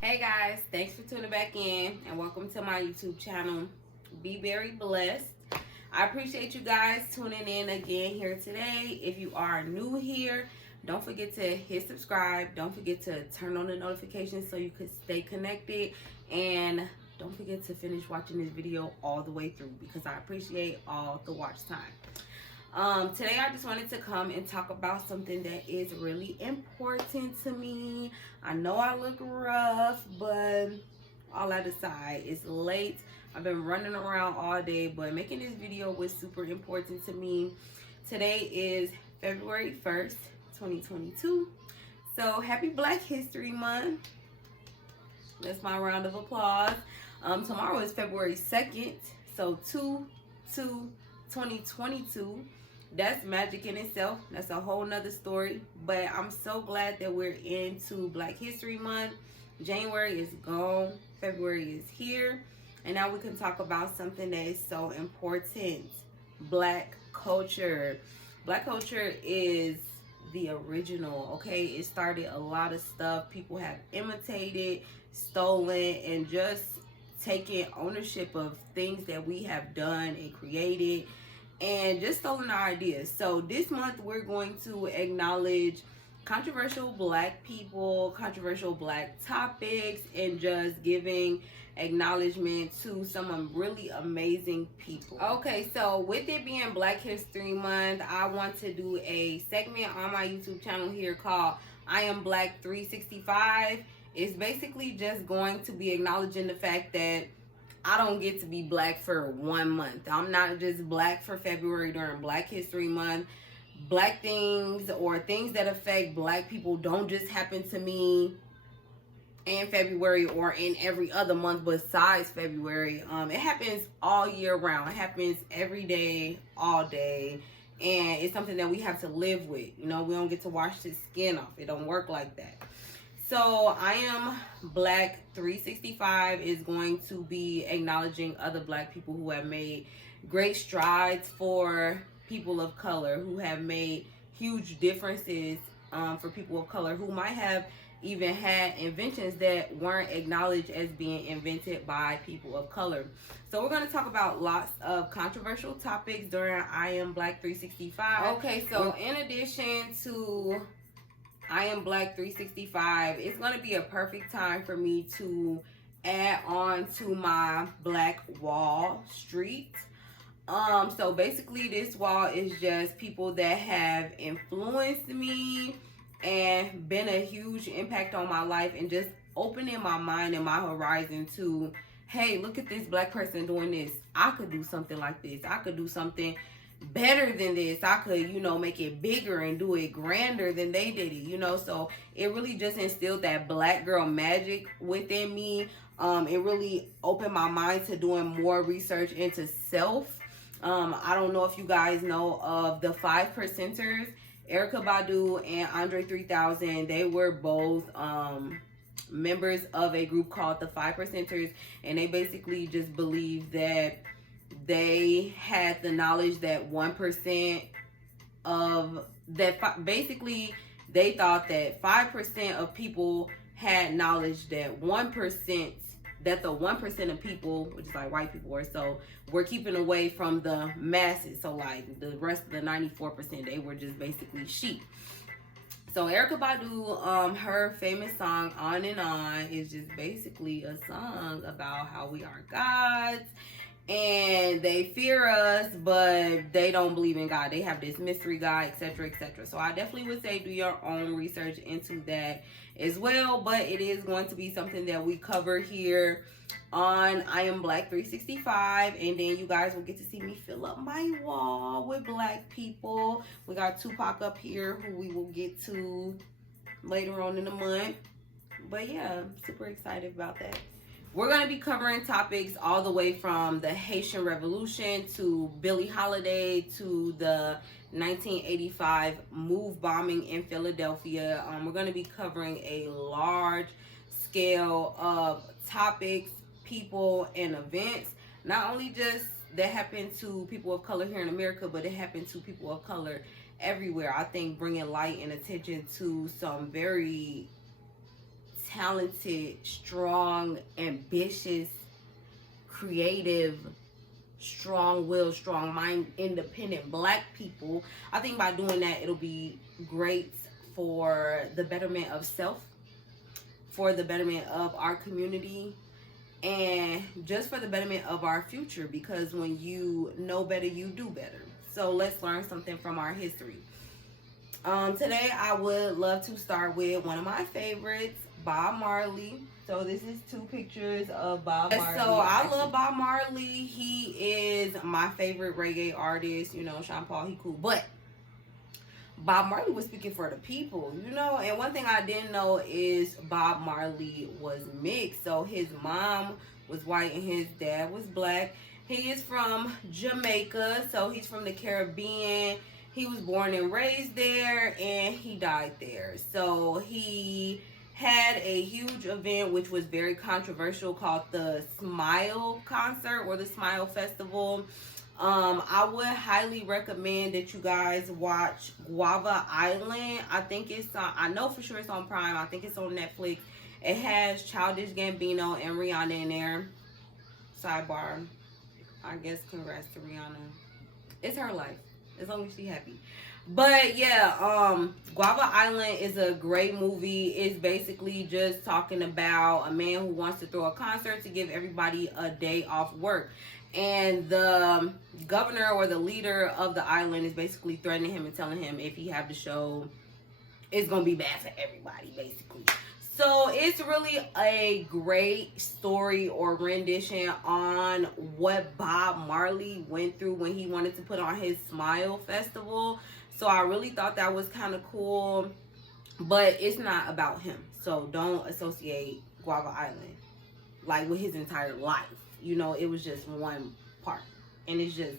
Hey guys, thanks for tuning back in and welcome to my YouTube channel. Be very blessed. I appreciate you guys tuning in again here today. If you are new here, don't forget to hit subscribe. Don't forget to turn on the notifications so you can stay connected. And don't forget to finish watching this video all the way through because I appreciate all the watch time. Today I just wanted to come and talk about something that is really important to me. I know I look rough, but all that aside, it's late. I've been running around all day, but making this video was super important to me. Today is February 1st, 2022. So happy Black History Month. That's my round of applause. Tomorrow is February 2nd, so 2/2/2022. That's magic in itself. That's a whole nother story. But I'm so glad that we're into Black History Month. January is gone. February is here. And now we can talk about something that is so important. Black culture. Black culture is the original, okay? It started a lot of stuff. People have imitated, stolen, and just taken ownership of things that we have done and created and just stolen our ideas. So this month we're going to acknowledge controversial Black people, controversial Black topics, and just giving acknowledgement to some really amazing people. Okay, so with it being Black History Month, I want to do a segment on my YouTube channel here called I Am Black 365. It's basically just going to be acknowledging the fact that I don't get to be Black for 1 month. I'm not just Black for February during Black History Month. Black things or things that affect Black people don't just happen to me in February or in every other month besides February. It happens all year round. It happens every day, all day. And it's something that we have to live with. You know, we don't get to wash the skin off. It don't work like that. So I Am Black 365 is going to be acknowledging other Black people who have made great strides for people of color, who have made huge differences for people of color, who might have even had inventions that weren't acknowledged as being invented by people of color. So we're going to talk about lots of controversial topics during I Am Black 365. Okay, so in addition to I Am Black 365, it's going to be a perfect time for me to add on to my Black Wall Street. So basically this wall is just people that have influenced me and been a huge impact on my life and just opening my mind and my horizon to, hey, look at this Black person doing this. I could do something like this. I could do something better than this. I could, you know, make it bigger and do it grander than they did it, you know. So it really just instilled that Black girl magic within me. It really opened my mind to doing more research into self. I don't know if you guys know of the 5%ers, Erykah Badu and Andre 3000. They were both members of a group called the 5%ers, and they basically just believe that they had the knowledge that 1% of that, basically they thought that 5% of people had knowledge that 1%, that the 1% of people, which is like white people or so, were keeping away from the masses. So like the rest of the 94%, they were just basically sheep. So Erykah Badu, her famous song On and On is just basically a song about how we are gods and they fear us, but they don't believe in God. They have this mystery God, etc., etc. So I definitely would say do your own research into that as well. But it is going to be something that we cover here on I Am Black 365, and then you guys will get to see me fill up my wall with Black people. We got Tupac up here, who we will get to later on in the month. But yeah, I'm super excited about that. We're going to be covering topics all the way from the Haitian Revolution to Billie Holiday to the 1985 move bombing in Philadelphia. We're going to be covering a large scale of topics, people, and events. Not only just that happened to people of color here in America, but it happened to people of color everywhere. I think bringing light and attention to some very talented, strong, ambitious, creative, strong-willed, strong-mind, independent Black people. I think by doing that, it'll be great for the betterment of self, for the betterment of our community, and just for the betterment of our future, because when you know better, you do better. So let's learn something from our history. Today I would love to start with one of my favorites, Bob Marley. So this is two pictures of Bob Marley. So I love Bob Marley. He is my favorite reggae artist. You know, Sean Paul, he cool. But Bob Marley was speaking for the people, you know. And one thing I didn't know is Bob Marley was mixed. So his mom was white and his dad was Black. He is from Jamaica, so he's from the Caribbean. He was born and raised there, and he died there. So he had a huge event which was very controversial called the Smile Concert or the Smile Festival. I would highly recommend that you guys watch Guava Island. I think it's on, I know for sure it's on Prime. I think it's on Netflix. It has Childish Gambino and Rihanna in there. Sidebar, I guess congrats to Rihanna. It's her life, as long as she's happy. But yeah, Guava Island is a great movie. It's basically just talking about a man who wants to throw a concert to give everybody a day off work. And the governor or the leader of the island is basically threatening him and telling him if he have the show, it's going to be bad for everybody, basically. So it's really a great story or rendition on what Bob Marley went through when he wanted to put on his Smile Festival. So I really thought that was kind of cool, but it's not about him. So don't associate Guava Island like with his entire life. You know, it was just one part, and it's just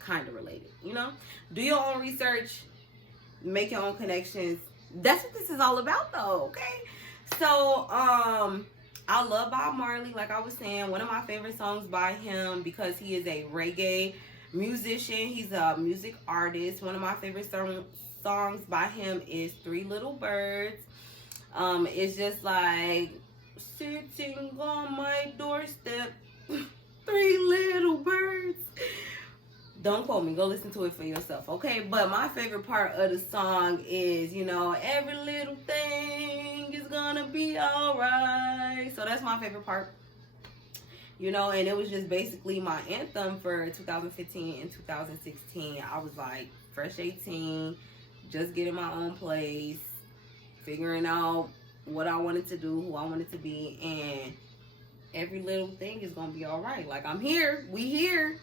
kind of related, you know? Do your own research, make your own connections. That's what this is all about, though, okay? So, I love Bob Marley, like I was saying. One of my favorite songs by him, because he is a reggae musician. He's a music artist. One of my favorite songs by him is Three Little Birds. It's just like, sitting on my doorstep, three little birds. Don't quote me, go listen to it for yourself, okay? But my favorite part of the song is, you know, every little thing is gonna be all right. So that's my favorite part, you know. And it was just basically my anthem for 2015 and 2016. I was like fresh 18, just getting my own place, figuring out what I wanted to do, who I wanted to be, and every little thing is gonna be all right. Like, I'm here, we here.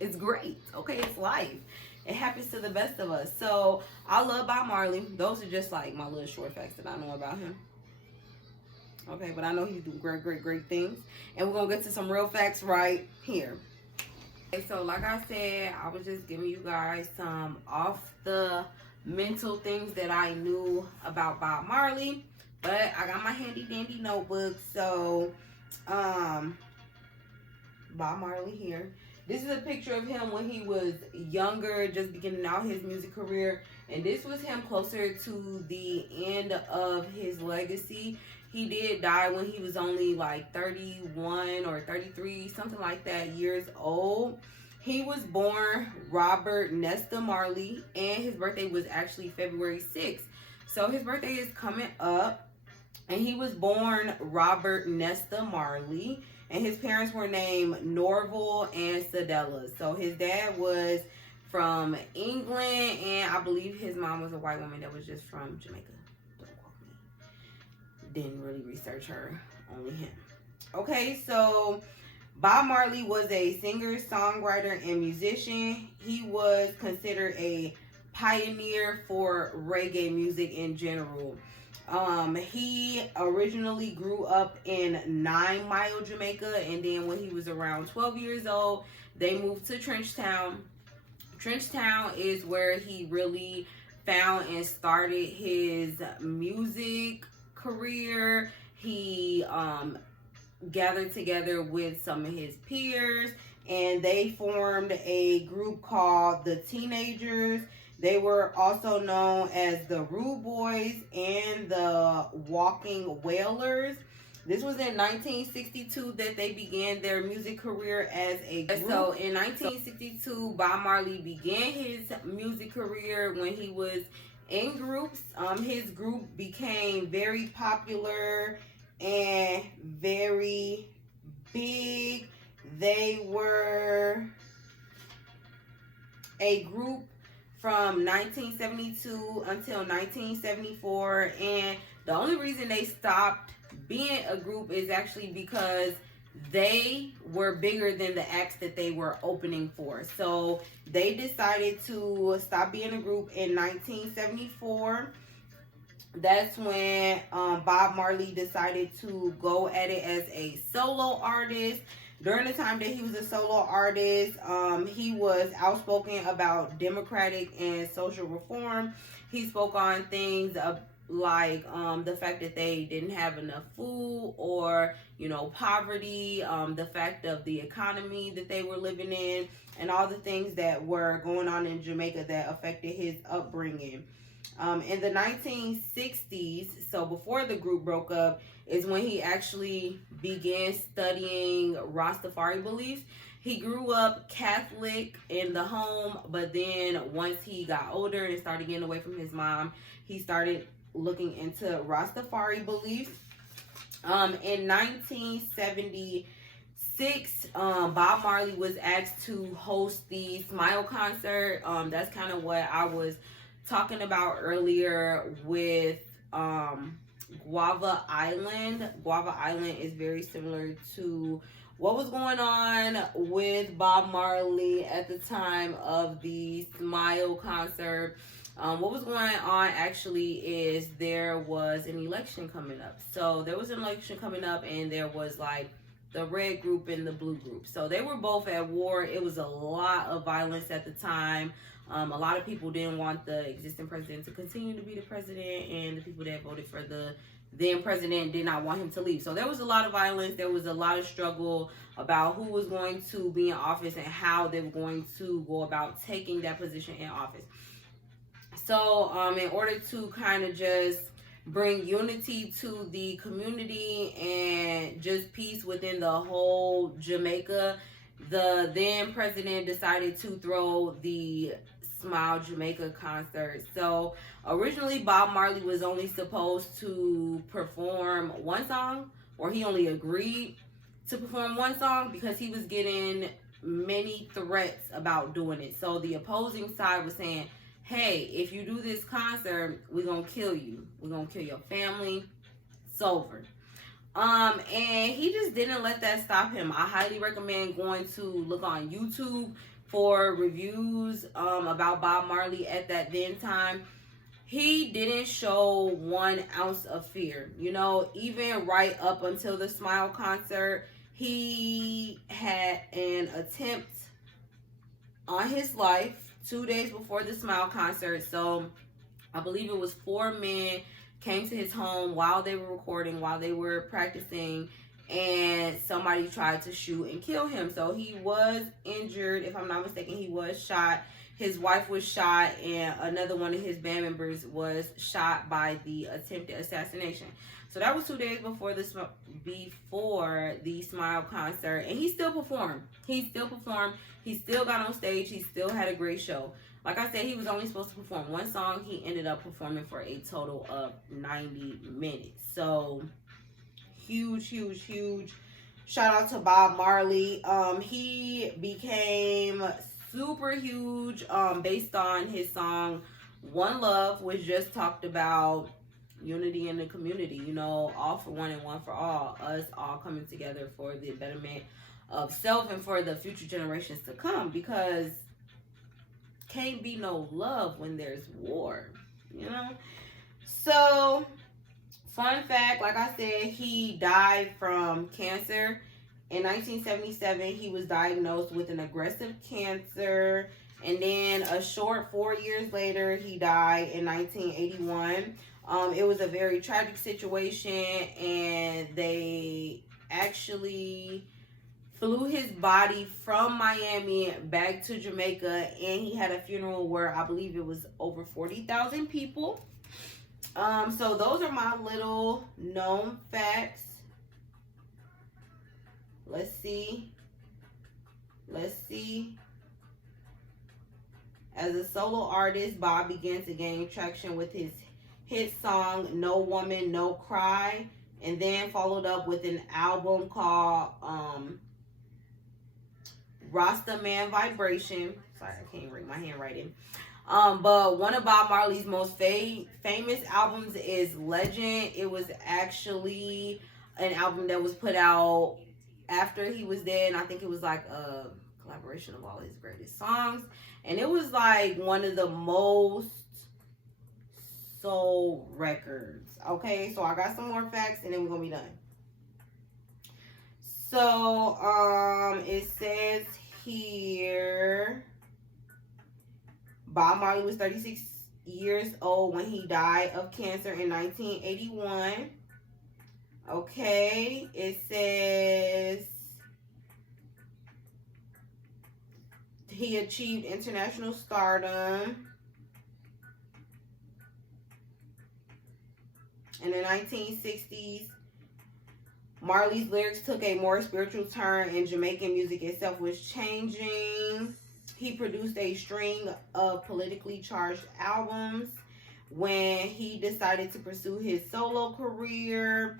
It's great, okay? It's life. It happens to the best of us. So I love Bob Marley. Those are just like my little short facts that I know about him. Okay, but I know he's doing great things, and we're gonna get to some real facts right here. Okay, so like I said, I was just giving you guys some off the mental things that I knew about Bob Marley. But I got my handy dandy notebook. So Bob Marley here. This is a picture of him when he was younger, just beginning out his music career. And this was him closer to the end of his legacy. He did die when he was only like 31 or 33, something like that, years old. He was born Robert Nesta Marley, and his birthday was actually February 6th. So his birthday is coming up. And he was born Robert Nesta Marley, and his parents were named Norval and Sadella. So his dad was from England, and I believe his mom was a white woman that was just from Jamaica. Don't quote me. Didn't really research her, only him. Okay, so Bob Marley was a singer, songwriter, and musician. He was considered a pioneer for reggae music in general. He originally grew up in 9 Mile, Jamaica, and then when he was around 12 years old, they moved to Trenchtown. Trenchtown is where he really found and started his music career, he gathered together with some of his peers, and they formed a group called the Teenagers. They were also known as the Rude Boys and the Walking Wailers. This was in 1962 that they began their music career as a group. So in 1962, Bob Marley began his music career when he was in groups. His group became very popular and very big. They were a group from 1972 until 1974, and the only reason they stopped being a group is actually because they were bigger than the acts that they were opening for. So they decided to stop being a group in 1974. That's when Bob Marley decided to go at it as a solo artist. During the time that he was a solo artist, he was outspoken about democratic and social reform. He spoke on things like the fact that they didn't have enough food, or poverty, the fact of the economy that they were living in, and all the things that were going on in Jamaica that affected his upbringing. In the 1960s, so before the group broke up, is when he actually began studying Rastafari beliefs. He grew up Catholic in the home, but then once he got older and started getting away from his mom, he started looking into Rastafari beliefs. In 1976, Bob Marley was asked to host the Smile concert. That's kind of what I was talking about earlier with Guava Island. Guava Island is very similar to what was going on with Bob Marley at the time of the Smile concert. What was going on actually is there was an election coming up. So there was an election coming up, and there was like the red group and the blue group. So they were both at war. It was a lot of violence at the time. A lot of people didn't want the existing president to continue to be the president, and the people that voted for the then president did not want him to leave. So there was a lot of violence. There was a lot of struggle about who was going to be in office and how they were going to go about taking that position in office. So in order to kind of just bring unity to the community and just peace within the whole Jamaica, the then president decided to throw the Smile Jamaica concert. So originally Bob Marley was only supposed to perform one song, or he only agreed to perform one song because he was getting many threats about doing it. So the opposing side was saying, hey, if you do this concert, we're gonna kill you. We're gonna kill your family. It's over. And he just didn't let that stop him. I highly recommend going to look on YouTube for reviews about Bob Marley at that then time. He didn't show 1 ounce of fear. Even right up until the Smile concert, he had an attempt on his life 2 days before the Smile concert. So I believe it was 4 men came to his home while they were recording, while they were practicing, and somebody tried to shoot and kill him. So he was injured. If I'm not mistaken, he was shot. His wife was shot, and another one of his band members was shot by the attempted assassination. So that was 2 days before the Smile concert, and he still performed. He still got on stage. He still had a great show. Like I said, he was only supposed to perform one song. He ended up performing for a total of 90 minutes. So huge shout out to Bob Marley. He became super huge based on his song One Love, which just talked about unity in the community, all for one and one for all, us all coming together for the betterment of self and for the future generations to come, because can't be no love when there's war, So fun fact, like I said, he died from cancer. In 1977, he was diagnosed with an aggressive cancer, and then a short 4 years later, he died in 1981. It was a very tragic situation, and they actually flew his body from Miami back to Jamaica, and he had a funeral where I believe it was over 40,000 people. So those are my little known facts. Let's see. As a solo artist, Bob began to gain traction with his hit song No Woman, No Cry, and then followed up with an album called Rasta Man Vibration. Sorry, I can't read my handwriting. But one of Bob Marley's most famous albums is Legend. It was actually an album that was put out after he was dead, and I think it was like a collaboration of all his greatest songs. And it was like one of the most sold records. Okay, so I got some more facts and then we're gonna be done. So it says here Bob Marley was 36 years old when he died of cancer in 1981. Okay, it says he achieved international stardom in the 1960s. Marley's lyrics took a more spiritual turn, and Jamaican music itself was changing. He produced a string of politically charged albums. When he decided to pursue his solo career,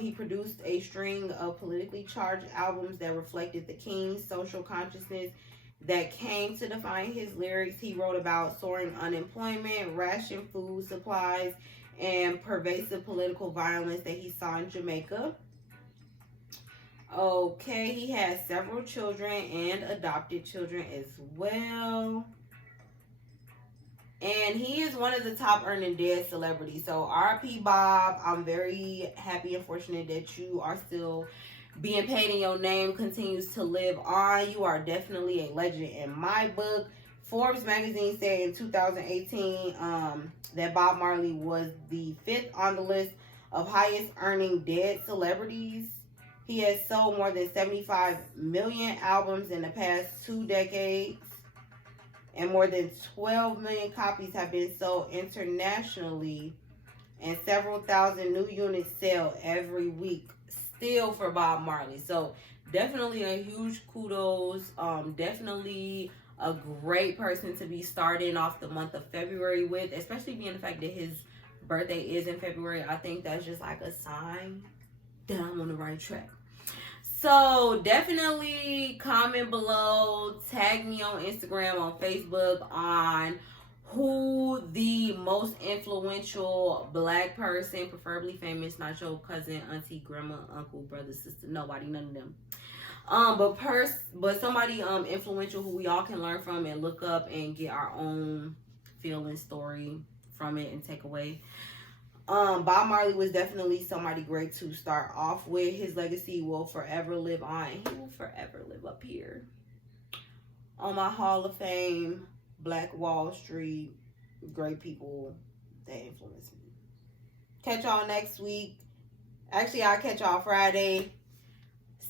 he produced a string of politically charged albums that reflected the King's social consciousness that came to define his lyrics. He wrote about soaring unemployment, ration food supplies, and pervasive political violence that he saw in Jamaica. Okay, he had several children and adopted children as well. And he is one of the top earning dead celebrities. So RIP Bob, I'm very happy and fortunate that you are still being paid and your name continues to live on. You are definitely a legend in my book. Forbes magazine said in 2018 that Bob Marley was the 5th on the list of highest earning dead celebrities. He has sold more than 75 million albums in the past 2 decades, and more than 12 million copies have been sold internationally, and several thousand new units sell every week still for Bob Marley. So definitely a huge kudos. Definitely a great person to be starting off the month of February with, especially being the fact that his birthday is in February. I think that's just like a sign that I'm on the right track. So definitely comment below, tag me on Instagram, on Facebook, on who the most influential black person, preferably famous, not your cousin, auntie, grandma, uncle, brother, sister, nobody, none of them. But somebody influential who we all can learn from and look up and get our own feeling story from it and take away. Bob Marley was definitely somebody great to start off with. His legacy will forever live on, and he will forever live up here on my Hall of Fame, Black Wall Street, great people that influenced me. Catch y'all next week. Actually, I'll catch y'all Friday.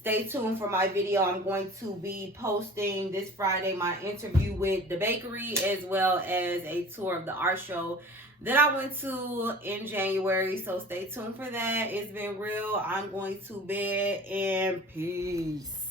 Stay tuned for my video. I'm going to be posting this Friday my interview with the bakery, as well as a tour of the art show that I went to in January. So stay tuned for that. It's been real. I'm going to bed, and peace.